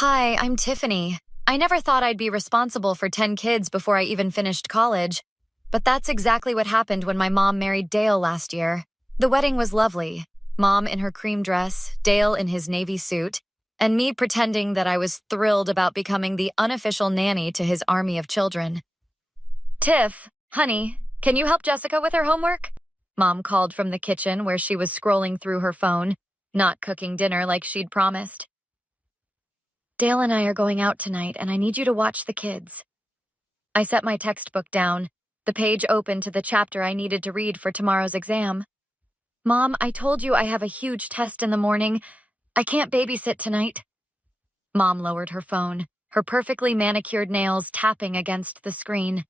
Hi, I'm Tiffany. I never thought I'd be responsible for 10 kids before I even finished college. But that's exactly what happened when my mom married Dale last year. The wedding was lovely. Mom in her cream dress, Dale in his navy suit, and me pretending that I was thrilled about becoming the unofficial nanny to his army of children. Tiff, honey, can you help Jessica with her homework? Mom called from the kitchen where she was scrolling through her phone, not cooking dinner like she'd promised. Dale and I are going out tonight, and I need you to watch the kids. I set my textbook down, the page open to the chapter I needed to read for tomorrow's exam. Mom, I told you I have a huge test in the morning. I can't babysit tonight. Mom lowered her phone, her perfectly manicured nails tapping against the screen.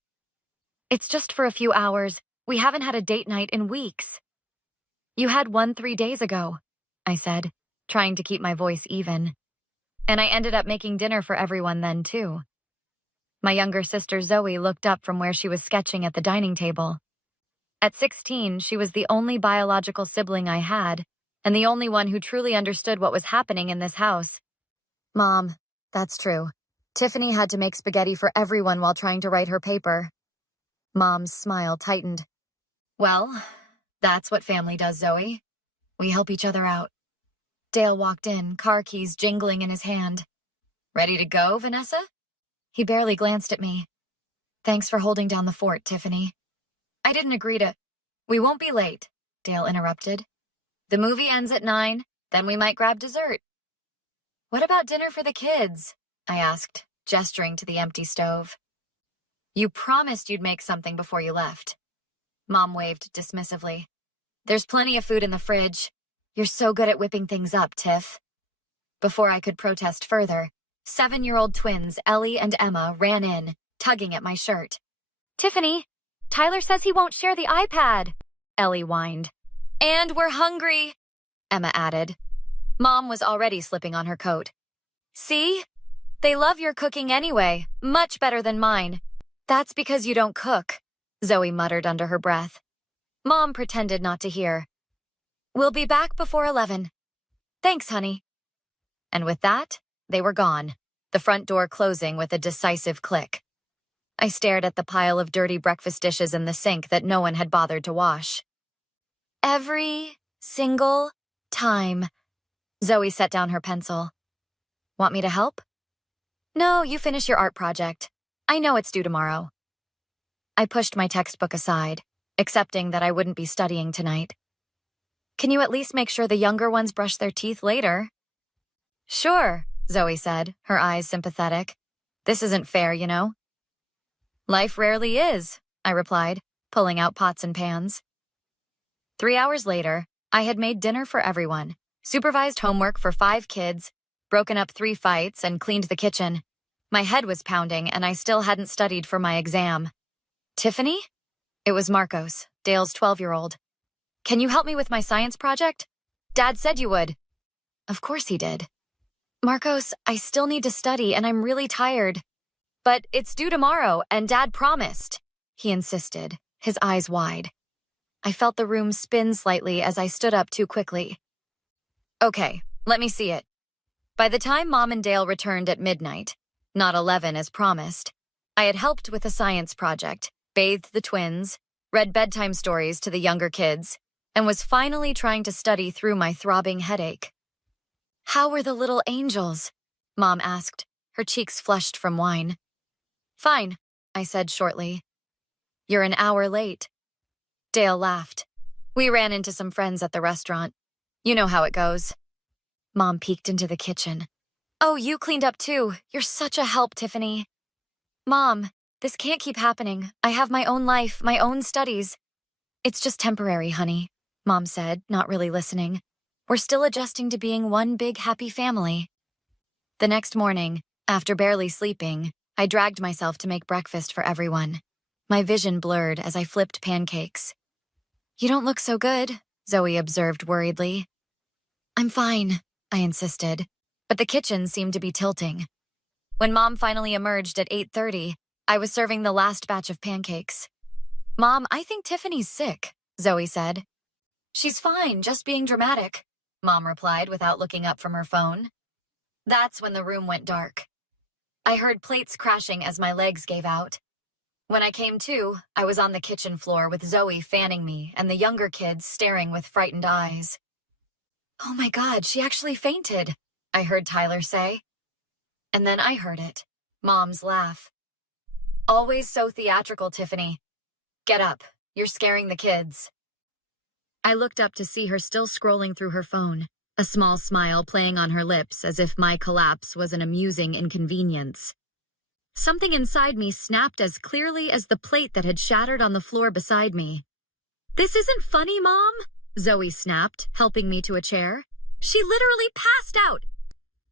It's just for a few hours. We haven't had a date night in weeks. You had one 3 days ago, I said, trying to keep my voice even. And I ended up making dinner for everyone then, too. My younger sister Zoe looked up from where she was sketching at the dining table. At 16, she was the only biological sibling I had, and the only one who truly understood what was happening in this house. Mom, that's true. Tiffany had to make spaghetti for everyone while trying to write her paper. Mom's smile tightened. Well, that's what family does, Zoe. We help each other out. Dale walked in, car keys jingling in his hand. Ready to go, Vanessa? He barely glanced at me. Thanks for holding down the fort, Tiffany. I didn't agree to... We won't be late, Dale interrupted. The movie ends at 9, then we might grab dessert. What about dinner for the kids? I asked, gesturing to the empty stove. You promised you'd make something before you left. Mom waved dismissively. There's plenty of food in the fridge. You're so good at whipping things up, Tiff. Before I could protest further, 7-year-old twins Ellie and Emma ran in, tugging at my shirt. Tiffany, Tyler says he won't share the iPad, Ellie whined. And we're hungry, Emma added. Mom was already slipping on her coat. See? They love your cooking anyway, much better than mine. That's because you don't cook, Zoe muttered under her breath. Mom pretended not to hear. We'll be back before 11. Thanks, honey. And with that, they were gone, the front door closing with a decisive click. I stared at the pile of dirty breakfast dishes in the sink that no one had bothered to wash. Every single time. Zoe set down her pencil. Want me to help? No, you finish your art project. I know it's due tomorrow. I pushed my textbook aside, accepting that I wouldn't be studying tonight. Can you at least make sure the younger ones brush their teeth later? Sure, Zoe said, her eyes sympathetic. This isn't fair, you know. Life rarely is, I replied, pulling out pots and pans. 3 hours later, I had made dinner for everyone, supervised homework for 5 kids, broken up 3 fights, and cleaned the kitchen. My head was pounding, and I still hadn't studied for my exam. Tiffany? It was Marcos, Dale's 12-year-old. Can you help me with my science project? Dad said you would. Of course he did. Marcos, I still need to study, and I'm really tired. But it's due tomorrow, and Dad promised, he insisted, his eyes wide. I felt the room spin slightly as I stood up too quickly. Okay, let me see it. By the time Mom and Dale returned at midnight, not 11 as promised, I had helped with a science project, bathed the twins, read bedtime stories to the younger kids, and was finally trying to study through my throbbing headache. How were the little angels? Mom asked, her cheeks flushed from wine. Fine, I said shortly. You're an hour late. Dale laughed. We ran into some friends at the restaurant. You know how it goes. Mom peeked into the kitchen. Oh, you cleaned up too. You're such a help, Tiffany. Mom, this can't keep happening. I have my own life, my own studies. It's just temporary, honey, Mom said, not really listening. We're still adjusting to being one big happy family. The next morning, after barely sleeping, I dragged myself to make breakfast for everyone. My vision blurred as I flipped pancakes. You don't look so good, Zoe observed worriedly. I'm fine, I insisted, but the kitchen seemed to be tilting. When Mom finally emerged at 8:30, I was serving the last batch of pancakes. Mom, I think Tiffany's sick, Zoe said. She's fine, just being dramatic, Mom replied without looking up from her phone. That's when the room went dark. I heard plates crashing as my legs gave out. When I came to, I was on the kitchen floor with Zoe fanning me and the younger kids staring with frightened eyes. "Oh my God, she actually fainted," I heard Tyler say. And then I heard it, Mom's laugh. "Always so theatrical, Tiffany. Get up, you're scaring the kids." I looked up to see her still scrolling through her phone, a small smile playing on her lips as if my collapse was an amusing inconvenience. Something inside me snapped as clearly as the plate that had shattered on the floor beside me. "This isn't funny, Mom," Zoe snapped, helping me to a chair. "She literally passed out."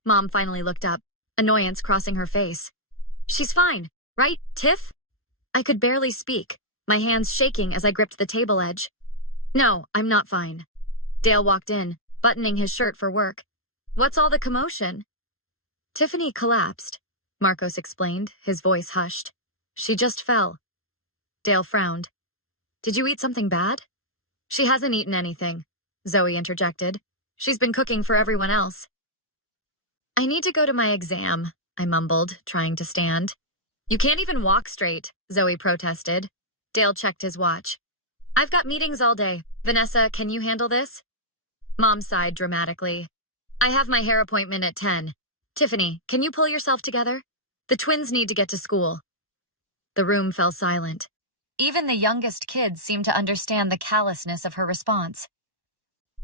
Mom finally looked up, annoyance crossing her face. "She's fine, right, Tiff?" I could barely speak, my hands shaking as I gripped the table edge. "No, I'm not fine." Dale walked in, buttoning his shirt for work. "What's all the commotion?" "Tiffany collapsed," Marcos explained, his voice hushed. "She just fell." Dale frowned. "Did you eat something bad?" "She hasn't eaten anything," Zoe interjected. "She's been cooking for everyone else." "I need to go to my exam," I mumbled, trying to stand. "You can't even walk straight," Zoe protested. Dale checked his watch. "I've got meetings all day. Vanessa, can you handle this?" Mom sighed dramatically. "I have my hair appointment at 10. Tiffany, can you pull yourself together? The twins need to get to school." The room fell silent. Even the youngest kids seemed to understand the callousness of her response.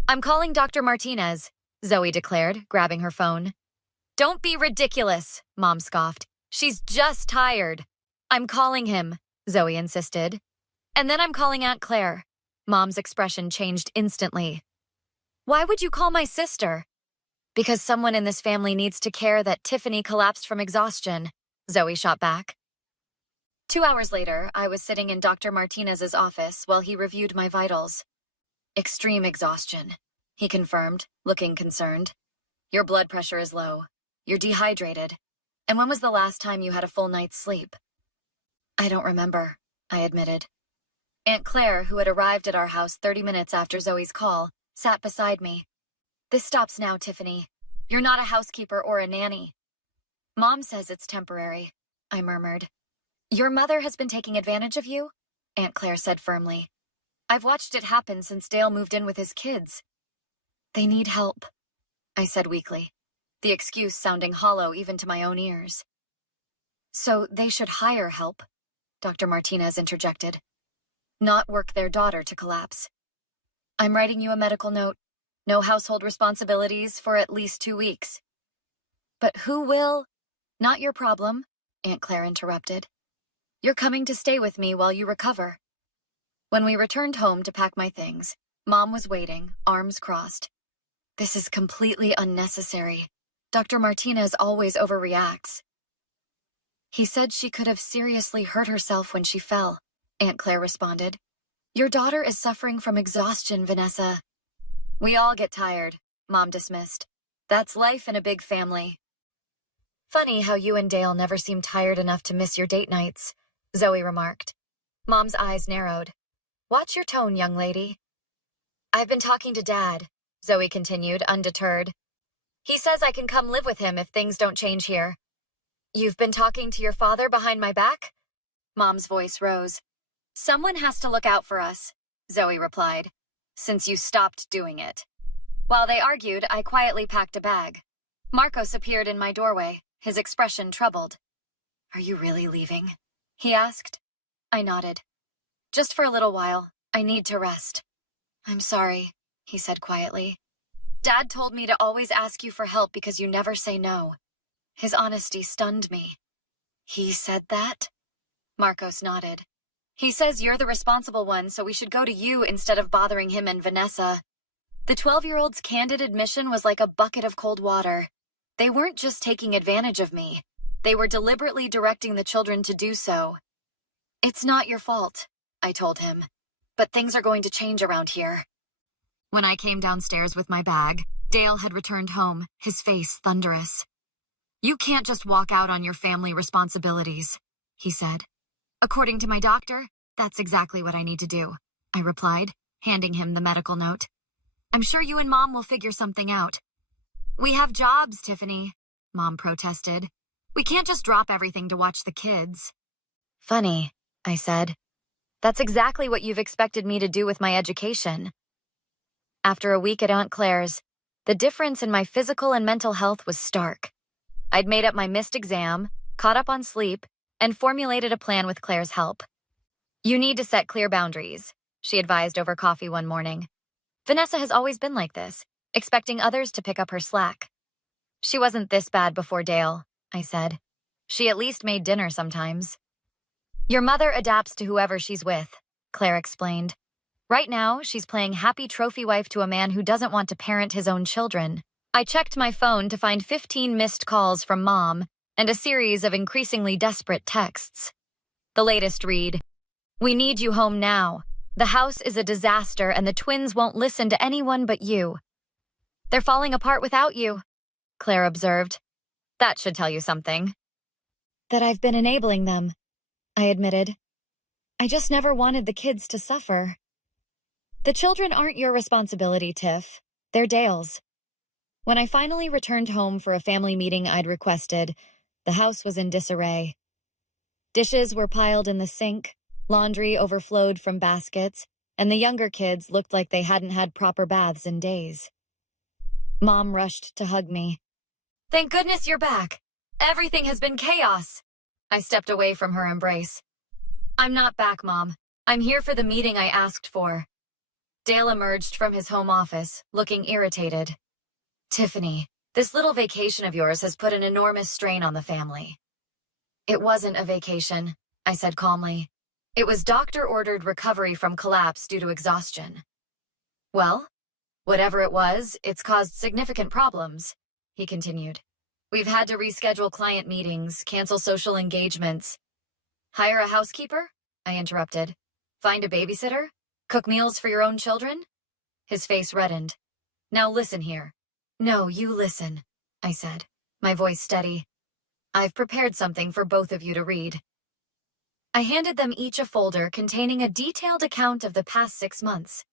"I'm calling Dr. Martinez," Zoe declared, grabbing her phone. "Don't be ridiculous," Mom scoffed. "She's just tired." "I'm calling him," Zoe insisted. "And then I'm calling Aunt Claire." Mom's expression changed instantly. "Why would you call my sister?" "Because someone in this family needs to care that Tiffany collapsed from exhaustion," Zoe shot back. 2 hours later, I was sitting in Dr. Martinez's office while he reviewed my vitals. "Extreme exhaustion," he confirmed, looking concerned. "Your blood pressure is low. You're dehydrated. And when was the last time you had a full night's sleep?" "I don't remember," I admitted. Aunt Claire, who had arrived at our house 30 minutes after Zoe's call, sat beside me. "This stops now, Tiffany. You're not a housekeeper or a nanny." "Mom says it's temporary," I murmured. "Your mother has been taking advantage of you?" Aunt Claire said firmly. "I've watched it happen since Dale moved in with his kids." "They need help," I said weakly, the excuse sounding hollow even to my own ears. "So they should hire help," Dr. Martinez interjected. "Not work their daughter to collapse. I'm writing you a medical note. No household responsibilities for at least 2 weeks." "But who will—" "Not your problem," Aunt Claire interrupted. "You're coming to stay with me while you recover." When we returned home to pack my things, Mom was waiting, arms crossed. "This is completely unnecessary. Dr. Martinez always overreacts." "He said she could have seriously hurt herself when she fell," Aunt Claire responded. "Your daughter is suffering from exhaustion, Vanessa." "We all get tired," Mom dismissed. "That's life in a big family." "Funny how you and Dale never seem tired enough to miss your date nights," Zoe remarked. Mom's eyes narrowed. "Watch your tone, young lady." "I've been talking to Dad," Zoe continued, undeterred. "He says I can come live with him if things don't change here." "You've been talking to your father behind my back?" Mom's voice rose. "Someone has to look out for us," Zoe replied, "since you stopped doing it." While they argued, I quietly packed a bag. Marcos appeared in my doorway, his expression troubled. "Are you really leaving?" he asked. I nodded. "Just for a little while. I need to rest." "I'm sorry," he said quietly. "Dad told me to always ask you for help because you never say no." His honesty stunned me. "He said that?" Marcos nodded. "He says you're the responsible one, so we should go to you instead of bothering him and Vanessa." The 12-year-old's candid admission was like a bucket of cold water. They weren't just taking advantage of me. They were deliberately directing the children to do so. "It's not your fault," I told him. "But things are going to change around here." When I came downstairs with my bag, Dale had returned home, his face thunderous. "You can't just walk out on your family responsibilities," he said. "According to my doctor, that's exactly what I need to do," I replied, handing him the medical note. "I'm sure you and Mom will figure something out." "We have jobs, Tiffany." Mom protested. We can't just drop everything to watch the kids. Funny, I said. That's exactly what you've expected me to do with my education. After a week at Aunt Claire's, the difference in my physical and mental health was stark. I'd made up my missed exam, caught up on sleep, and formulated a plan with Claire's help. You need to set clear boundaries, she advised over coffee one morning. Vanessa has always been like this, expecting others to pick up her slack. She wasn't this bad before Dale, I said. She at least made dinner sometimes. Your mother adapts to whoever she's with, Claire explained. Right now, she's playing happy trophy wife to a man who doesn't want to parent his own children. I checked my phone to find 15 missed calls from Mom and a series of increasingly desperate texts. The latest read, "We need you home now. The house is a disaster and the twins won't listen to anyone but you." They're falling apart without you, Claire observed. That should tell you something. That I've been enabling them, I admitted. I just never wanted the kids to suffer. The children aren't your responsibility, Tiff. They're Dale's. When I finally returned home for a family meeting I'd requested, the house was in disarray. Dishes were piled in the sink, laundry overflowed from baskets, and the younger kids looked like they hadn't had proper baths in days. Mom rushed to hug me. Thank goodness you're back. Everything has been chaos. I stepped away from her embrace. I'm not back, Mom. I'm here for the meeting I asked for. Dale emerged from his home office, looking irritated. Tiffany, this little vacation of yours has put an enormous strain on the family. It wasn't a vacation, I said calmly. It was doctor-ordered recovery from collapse due to exhaustion. Well, whatever it was, it's caused significant problems, he continued. We've had to reschedule client meetings, cancel social engagements. Hire a housekeeper? I interrupted. Find a babysitter? Cook meals for your own children? His face reddened. Now listen here. No, you listen, I said, my voice steady. I've prepared something for both of you to read. I handed them each a folder containing a detailed account of the past 6 months.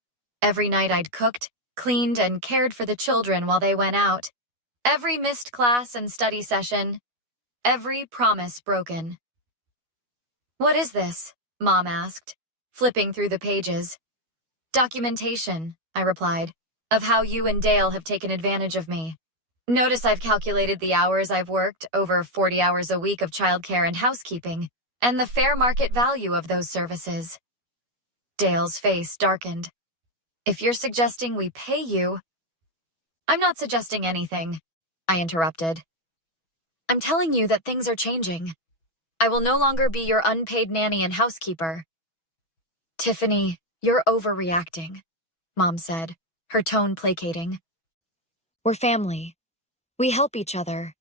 Every night I'd cooked, cleaned, and cared for the children while they went out. Every missed class and study session. Every promise broken. What is this? Mom asked, flipping through the pages. Documentation, I replied, of how you and Dale have taken advantage of me. Notice I've calculated the hours I've worked, over 40 hours a week of childcare and housekeeping, and the fair market value of those services. Dale's face darkened. If you're suggesting we pay you... I'm not suggesting anything, I interrupted. I'm telling you that things are changing. I will no longer be your unpaid nanny and housekeeper. Tiffany, you're overreacting, Mom said, her tone placating. We're family. We help each other.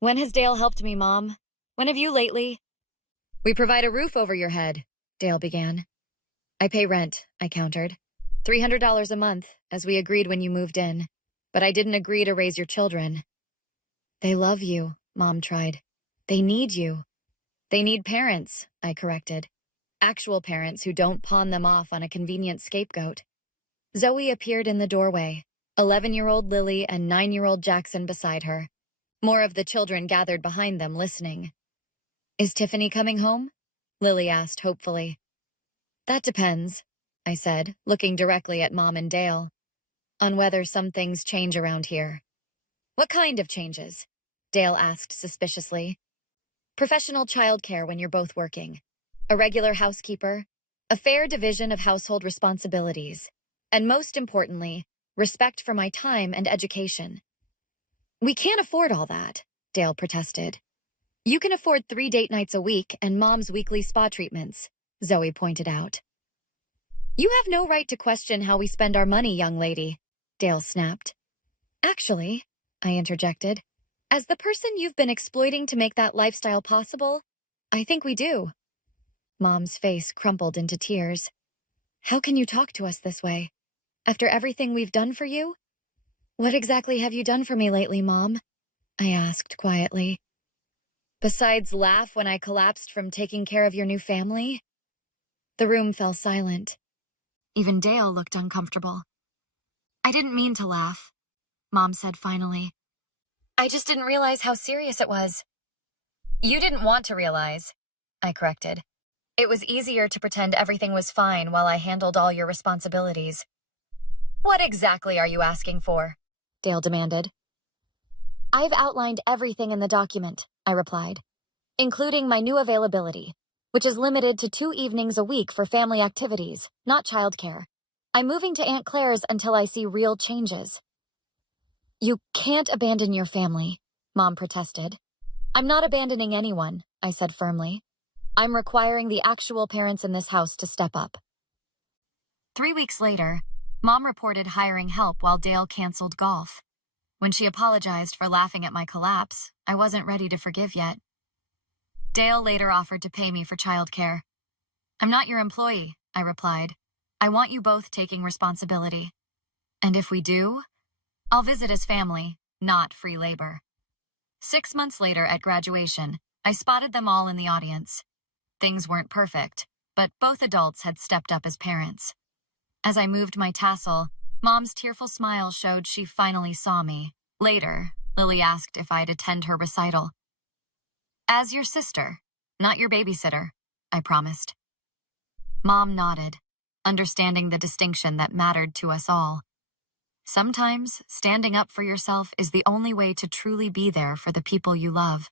When has Dale helped me, Mom? When have you lately? We provide a roof over your head, Dale began. I pay rent, I countered. $300 a month, as we agreed when you moved in. But I didn't agree to raise your children. They love you, Mom tried. They need you. They need parents, I corrected. Actual parents who don't pawn them off on a convenient scapegoat. Zoe appeared in the doorway, 11-year-old Lily and 9-year-old Jackson beside her. More of the children gathered behind them, listening. Is Tiffany coming home? Lily asked hopefully. That depends, I said, looking directly at Mom and Dale. On whether some things change around here. What kind of changes? Dale asked suspiciously. Professional childcare when you're both working. A regular housekeeper. A fair division of household responsibilities. And most importantly, respect for my time and education. We can't afford all that, Dale protested. You can afford 3 date nights a week and Mom's weekly spa treatments, Zoe pointed out. You have no right to question how we spend our money, young lady, Dale snapped. Actually, I interjected, as the person you've been exploiting to make that lifestyle possible, I think we do. Mom's face crumpled into tears. How can you talk to us this way? After everything we've done for you? What exactly have you done for me lately, Mom? I asked quietly. Besides laugh when I collapsed from taking care of your new family? The room fell silent. Even Dale looked uncomfortable. I didn't mean to laugh, Mom said finally. I just didn't realize how serious it was. You didn't want to realize, I corrected. It was easier to pretend everything was fine while I handled all your responsibilities. What exactly are you asking for? Dale demanded. I've outlined everything in the document, I replied, including my new availability, which is limited to 2 evenings a week for family activities, not childcare. I'm moving to Aunt Claire's until I see real changes. You can't abandon your family, Mom protested. I'm not abandoning anyone, I said firmly. I'm requiring the actual parents in this house to step up. 3 weeks later, Mom reported hiring help while Dale canceled golf. When she apologized for laughing at my collapse, I wasn't ready to forgive yet. Dale later offered to pay me for childcare. I'm not your employee, I replied. I want you both taking responsibility. And if we do, I'll visit as family, not free labor. 6 months later at graduation, I spotted them all in the audience. Things weren't perfect, but both adults had stepped up as parents. As I moved my tassel, Mom's tearful smile showed she finally saw me. Later, Lily asked if I'd attend her recital. As your sister, not your babysitter, I promised. Mom nodded, understanding the distinction that mattered to us all. Sometimes, standing up for yourself is the only way to truly be there for the people you love.